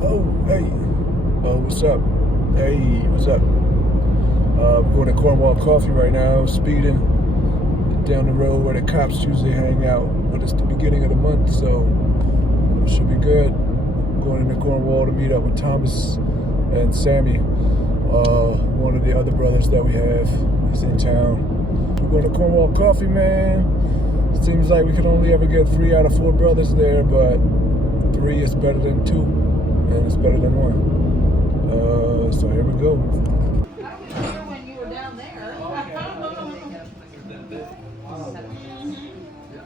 Oh, hey. Oh, what's up? Hey, what's up? We're going to Cornwall Coffee right now, speeding down the road where the cops usually hang out. But it's the beginning of the month, so it should be good. Going into Cornwall to meet up with Thomas and Sammy, one of the other brothers that we have. He's in town. We're going to Cornwall Coffee, man. It seems like we can only ever get 3 out of 4 brothers there, but 3 is better than 2, and it's better than 1. So here we go. I was here when you were down there.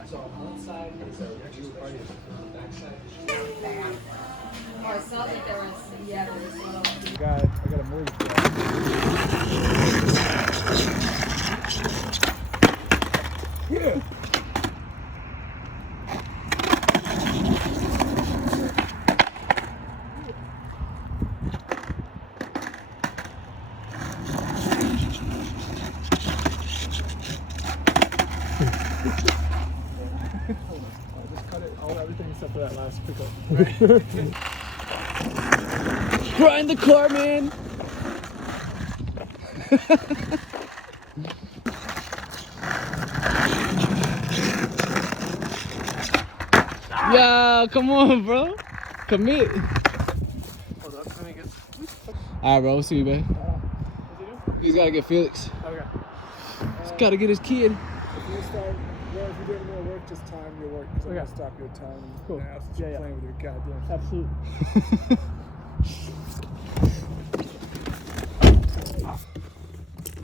So on one side, so you were partying on the back side. Oh, I saw that there was, yeah, there was a little. I gotta move. Yeah. Just cut it, everything except for that last pickup. Grind the car, man. Yeah, come on, bro. Commit. Hold up, let me get. All right, bro. We'll see you, man. What's he do? He's gotta get Felix. Okay. He's gotta get his kid. If you start, well, if you're doing more work, just time your work. Because I'm Okay. gonna stop your time. Cool. And ask you playing with your goddamn. Absolutely.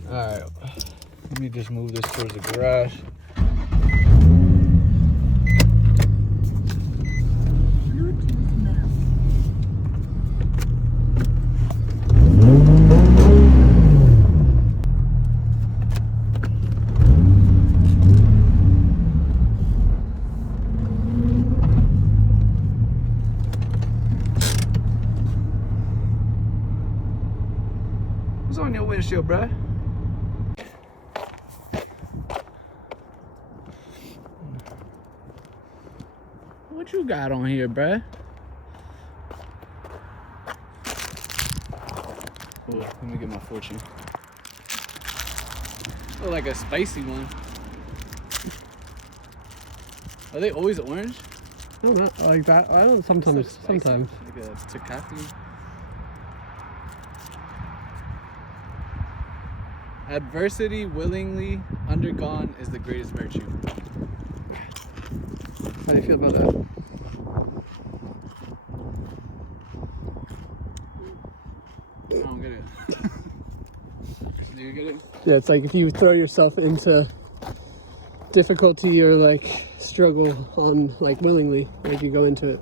All right. Let me just move this towards the garage. What's on your windshield, bruh? What you got on here, bruh? Oh, let me get my fortune. Oh, like a spicy one. Are they always orange? No, not like that. I don't. Sometimes. Spicy. Sometimes. Like a Tecate. Adversity willingly undergone is the greatest virtue. How do you feel about that? I don't get it. Do you get it? Yeah, it's like if you throw yourself into difficulty or like struggle on like willingly, like you go into it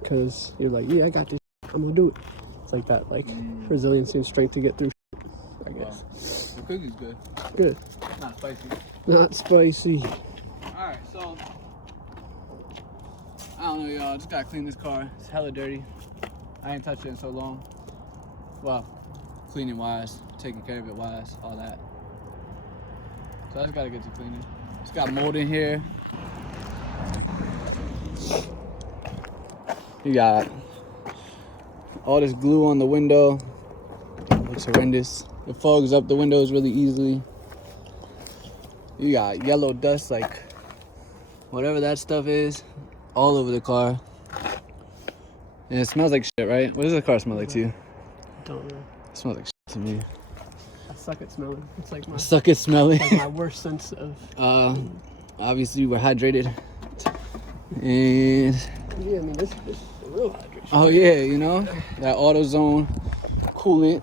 because you're like, yeah, I got this. I'm gonna do it. It's like that, like resilience and strength to get through. I guess. The cookie's good. Good. Not spicy. Not spicy. Alright, so I don't know, y'all. Just gotta clean this car. It's hella dirty. I ain't touched it in so long. Well, cleaning wise, taking care of it wise, all that. So I just gotta get to cleaning. It's got mold in here. You got all this glue on the window. Looks horrendous. It fogs up the windows really easily. You got yellow dust, like whatever that stuff is, all over the car. And it smells like shit, right? What does the car smell like to you? Don't know. It smells like shit to me. I suck at smelling. It's like my, I suck at smelling. like my worst sense of. Obviously we're hydrated. And Yeah, I mean this is a real hydration. oh yeah, you know, that AutoZone coolant.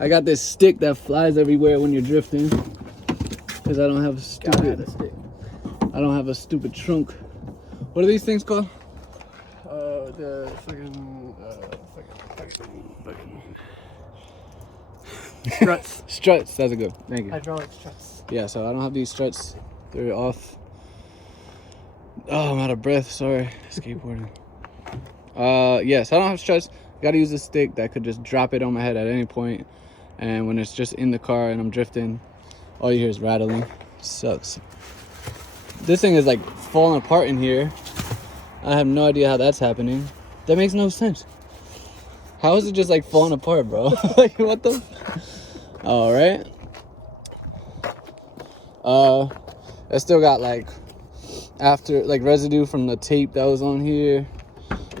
I got this stick that flies everywhere when you're drifting. Cause I don't have a Gotta have stupid, a stick. I don't have a stupid trunk. What are these things called? The fucking struts. Struts. That's a good. Thank you. Hydraulic struts. Yeah, so I don't have these struts. They're off. Oh, I'm out of breath. Sorry. Skateboarding. Yes, I don't have struts. Gotta use a stick that could just drop it on my head at any point. And when it's just in the car and I'm drifting, all you hear is rattling. Sucks. This thing is like falling apart in here. I have no idea how that's happening. That makes no sense. How is it just like falling apart, bro? Like what the? All right. I still got like after like residue from the tape that was on here.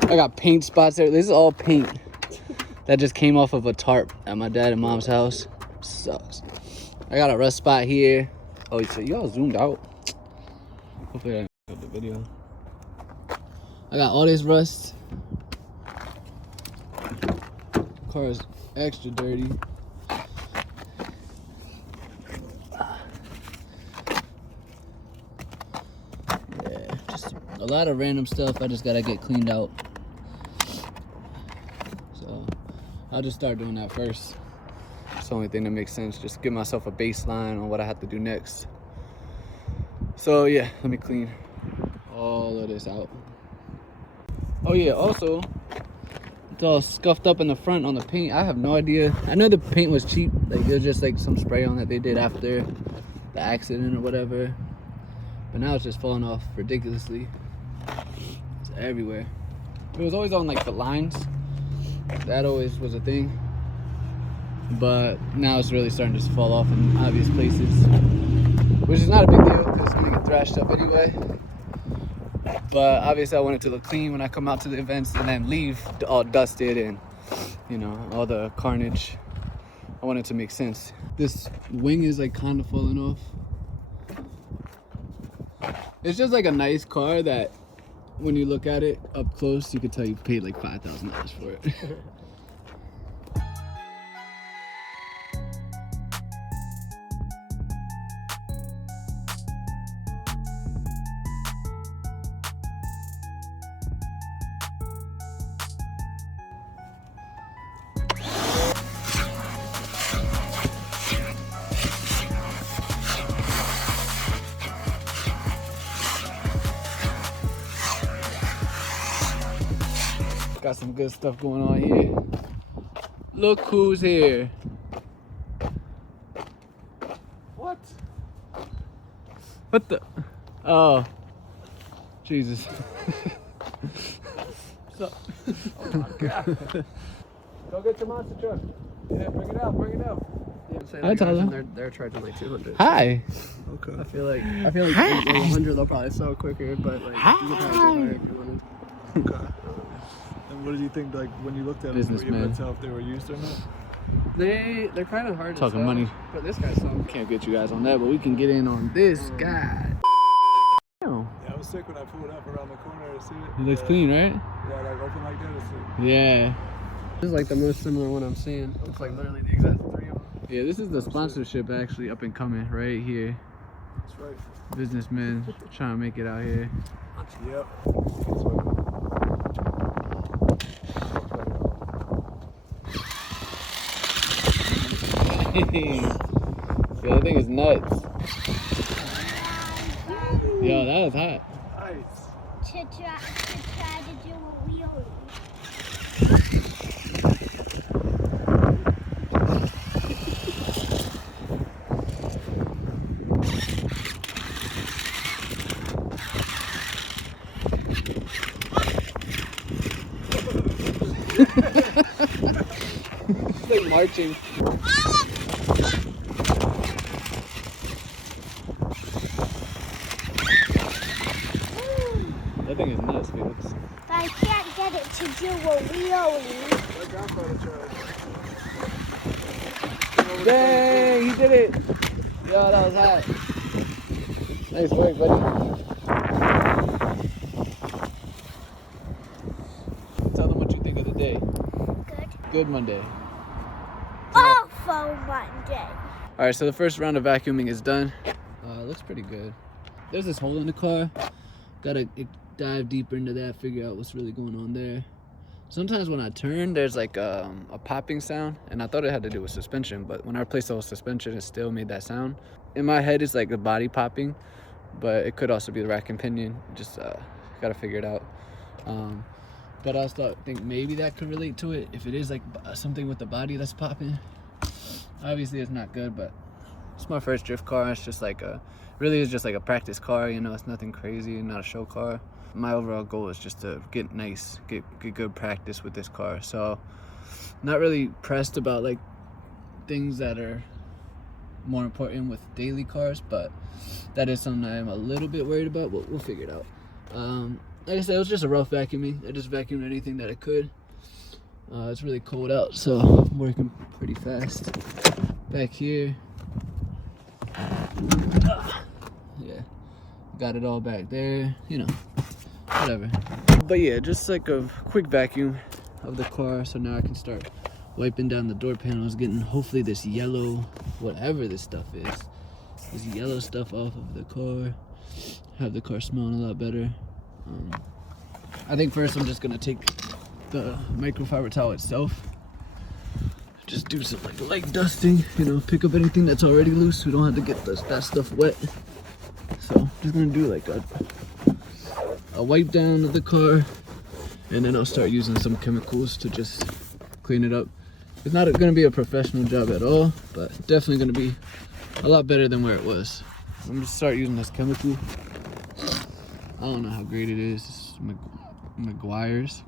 I got paint spots there. This is all paint that just came off of a tarp at my dad and mom's house. Sucks. I got a rust spot here. Oh, so y'all zoomed out. Hopefully I got the video. I got all this rust. Car is extra dirty. Yeah, just a lot of random stuff I just gotta get cleaned out. So I'll just start doing that first. It's the only thing that makes sense. Just give myself a baseline on what I have to do next. So yeah, let me clean all of this out. Oh yeah, also, it's all scuffed up in the front on the paint. I have no idea. I know the paint was cheap. Like it was just like some spray on that they did after the accident or whatever. But now it's just falling off ridiculously. It's everywhere. It was always on like the lines. That always was a thing. But now it's really starting to just fall off in obvious places. Which is not a big deal because it's gonna get thrashed up anyway. But obviously I want it to look clean when I come out to the events and then leave all dusted and, you know, all the carnage. I want it to make sense. This wing is like kind of falling off. It's just like a nice car that when you look at it up close, you could tell you paid like $5,000 for it. Got some good stuff going on here. Look who's here. What? What the? Oh. Jesus. What's up? Oh my God. Go get your monster truck. Yeah, bring it out, bring it out. I tell them they're charging like 200. Hi. Okay. I feel like 100 they'll probably sell quicker, but like you could probably go higher if you wanted. Okay. And what did you think, like, when you looked at them, were you Businessman. able to tell if they were used or not? They're kind of hard to Talking sell, money. but this guy's selling. Can't get you guys on that, but we can get in on this guy. Yeah, I was sick when I pulled up around the corner to see it. It looks Yeah. clean, right? Yeah, like open like that. It's sick. Yeah. This is like the most similar one I'm seeing. It's like literally the exact three of them. Yeah, this is the sponsorship actually up and coming right here. That's right. Businessmen trying to make it out here. Yep. Yo, that thing is nuts. Yo, that was hot. Nice. To try to do a wheelie. It's like marching. That thing is nuts, Felix. I can't get it to do a wheelie. My grandfather tried. Dang, he did it. Yo, that was hot. Nice work, buddy. Tell them what you think of the day. Good. Good Monday. Awful Monday. All right, so the first round of vacuuming is done. Looks pretty good. There's this hole in the car. Gotta dive deeper into that, figure out what's really going on there. Sometimes when I turn, there's like a popping sound, and I thought it had to do with suspension, but when I replaced the whole suspension, it still made that sound. In my head, it's like the body popping, but it could also be the rack and pinion. Just gotta figure it out. But I also think maybe that could relate to it. If it is like something with the body that's popping, obviously it's not good, but It's my first drift car. It's just like really is just like a practice car, you know. It's nothing crazy, not a show car. My overall goal is just to get good practice with this car. So not really pressed about like things that are more important with daily cars, but that is something I am a little bit worried about, but we'll figure it out. Like I said, it was just a rough vacuuming. I just vacuumed anything that I could. It's really cold out, so I'm working pretty fast. Back here, yeah, got it all back there, you know, whatever. But yeah, just like a quick vacuum of the car, so now I can start wiping down the door panels, getting hopefully this yellow, whatever this stuff is, this yellow stuff off of the car, have the car smelling a lot better. I think first I'm just gonna take the microfiber towel itself, just do some like light dusting, you know, pick up anything that's already loose. We don't have to get that stuff wet. So just gonna do like a wipe down of the car, and then I'll start using some chemicals to just clean it up. It's not gonna be a professional job at all, but definitely gonna be a lot better than where it was. I'm gonna start using this chemical. I don't know how great it is. It's McGuire's.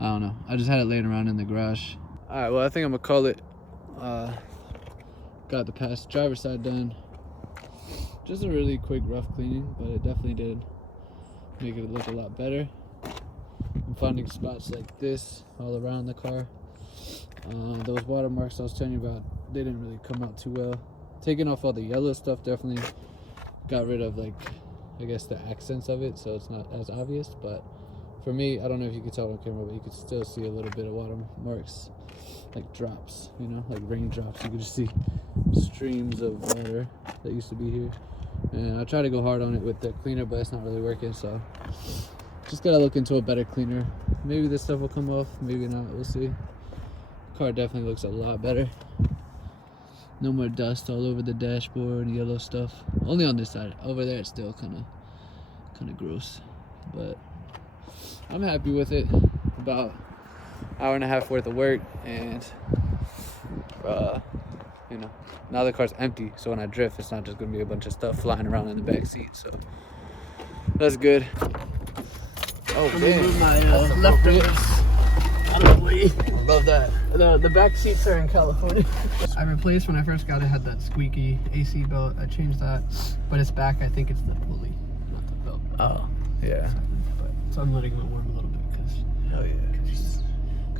I don't know. I just had it laying around in the garage. All right, well, I think I'm gonna call it. Got the past driver's side done. Just a really quick rough cleaning, but it definitely did make it look a lot better. I'm finding spots like this all around the car. Those watermarks I was telling you about, they didn't really come out too well. Taking off all the yellow stuff definitely got rid of, like, I guess the accents of it, so it's not as obvious. But for me, I don't know if you could tell on camera, but you could still see a little bit of watermarks, like drops, you know, like raindrops. You could just see streams of water that used to be here. And I try to go hard on it with the cleaner, but it's not really working, so just gotta look into a better cleaner. Maybe this stuff will come off, maybe not, we'll see. Car definitely looks a lot better. No more dust all over the dashboard and yellow stuff. Only on this side. Over there it's still kind of gross, but I'm happy with it. About an hour and a half worth of work, and you know, now the car's empty, so when I drift it's not just gonna be a bunch of stuff flying around in the back seat, so that's good. Oh man, my leftovers out of the way. I love that. The back seats are in California. I replaced, when I first got it, had that squeaky AC belt. I changed that, but it's back. I think it's the pulley, not the belt. Oh yeah. So I'm letting it warm a little bit because. Oh yeah.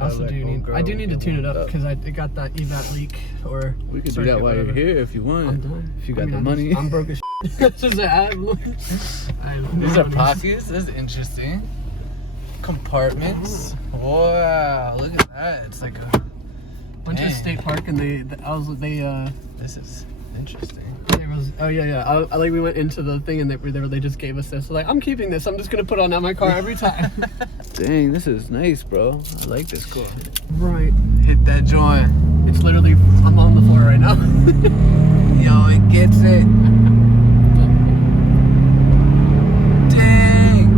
I also do need to tune it up because it got that evac leak. Or we could do that while you're here if you want. I'm done. If you got the money. I'm broke as shit. These are pockets. That's interesting. Compartments. Wow, look at that. It's like a went to a state park and this is interesting. Oh yeah. Like we went into the thing and they just gave us this. So like, I'm keeping this. I'm just gonna put it on my car every time. Dang, this is nice, bro. I like this car. Right. Hit that joint. It's literally, I'm on the floor right now. Yo, it gets it. Dang.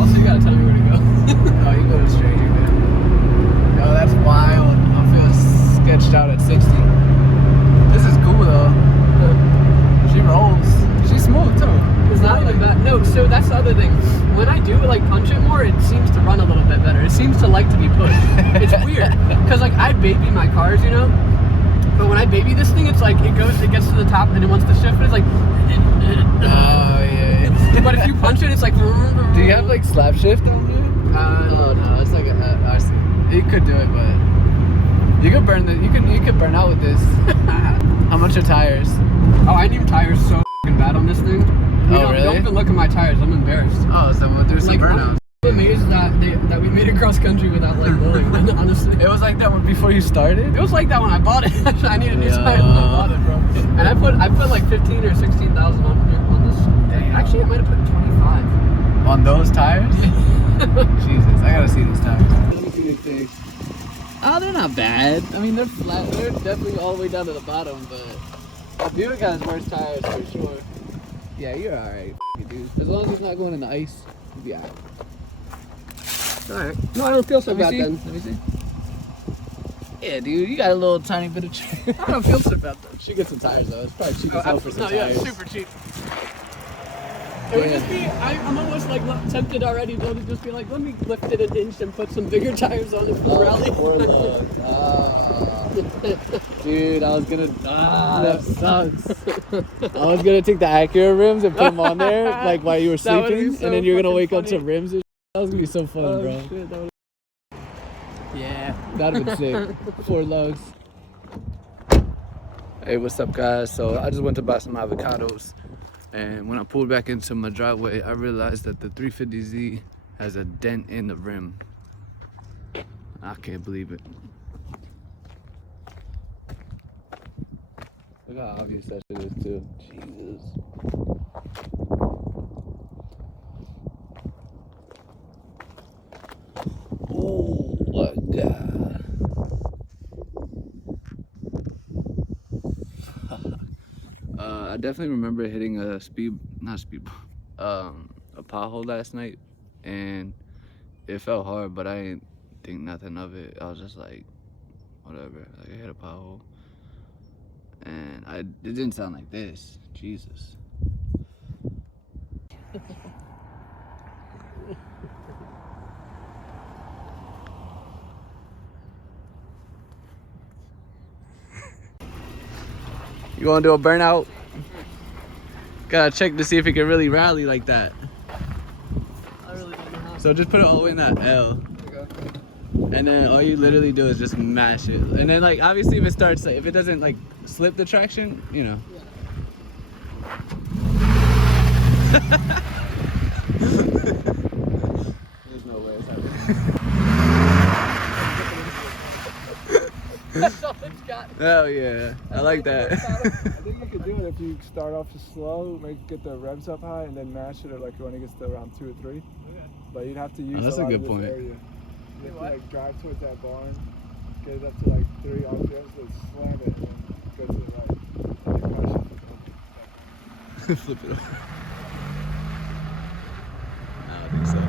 Also, you gotta tell me where to go. Oh, you go straight here, man. Yo, that's wild. I feel sketched out at 60. This is cool though. She rolls. She's smooth too. It's not even bad. No, so that's the other thing. When I do like punch it more, it seems to run a little bit better. It seems to like to be pushed. It's weird. Cause like I baby my cars, you know? But when I baby this thing, it's like it gets to the top and it wants to shift, but it's like oh yeah. but if you punch it, it's like do you have like slap shift on it? Oh no, it's like you could do it, but you could burn you could burn out with this. How much are tires? Oh, I need tires so f***ing bad on this thing. Really? Don't even look at my tires. I'm embarrassed. Oh, so we'll do some burnouts. I'm amazed that we made it cross country without like blowing. Honestly, it was like that before you started. It was like that when I bought it. I needed new tires when I bought it, bro. And I put like 15 or 16,000 on this. Dang. Actually, I might have put 25 on those tires. Jesus, I gotta see these tires. Let me see these things. Oh, they're not bad. I mean, they're flat. They're definitely all the way down to the bottom, but the Buick has worse tires for sure. Yeah, you're alright, dude. As long as it's not going in the ice, you'll be alright. Alright. No, I don't feel so bad then. Let me see. Yeah, dude, you got a little tiny bit of tread. I don't feel so bad though. Should get some tires though. It's probably cheap as hell for some tires. super cheap. It would just be, I'm almost like tempted already though to just be like, let me lift it an inch and put some bigger tires on it for the rally. Dude, I was gonna. That sucks. I was gonna take the Acura rims and put them on there, like while you were That would be sleeping, so and then you're gonna fucking wake up funny. to rims. And that was gonna be so fun, bro. Shit, yeah. That'd have been sick. 4 lugs. Hey, what's up, guys? So I just went to buy some avocados, and when I pulled back into my driveway, I realized that the 350Z has a dent in the rim. I can't believe it. Look how obvious that shit is too. Jesus. Oh my God. I definitely remember hitting a a pothole last night, and it felt hard, but I didn't think nothing of it. I was just like, whatever. Like I hit a pothole. And it didn't sound like this. Jesus. You want to do a burnout? Gotta check to see if it can really rally like that. I really don't know how. So just put it all the way in that L. And then all you literally do is just mash it. And then like obviously if it starts, if it doesn't like slip the traction, you know. There's no way it's happening. That's all it's got. Hell yeah. I like that. I think you could do it if you start off just slow, get the revs up high, and then mash it at like when it gets to around 2 or 3. But you'd have to use that's a a lot good of point. this area. You have to like drive towards that barn, get it up to like 3 RPMs, then slam it, and then go to the right. And then crush it. Flip it over. I don't think so.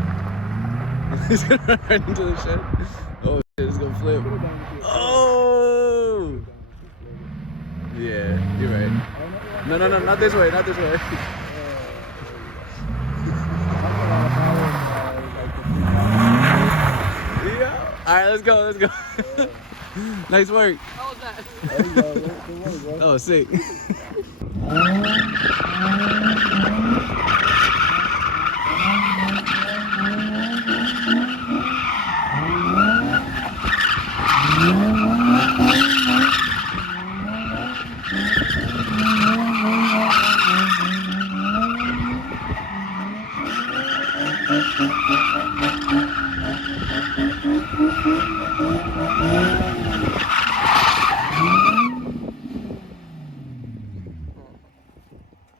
He's gonna run right into the shed. Oh shit, it's gonna flip. Put it down with your- Oh! Yeah, you're right. No, not this way, not this way. Yeah. All right, let's go, let's go. Nice work. How was that? There you go. Good work, bro. Oh, sick.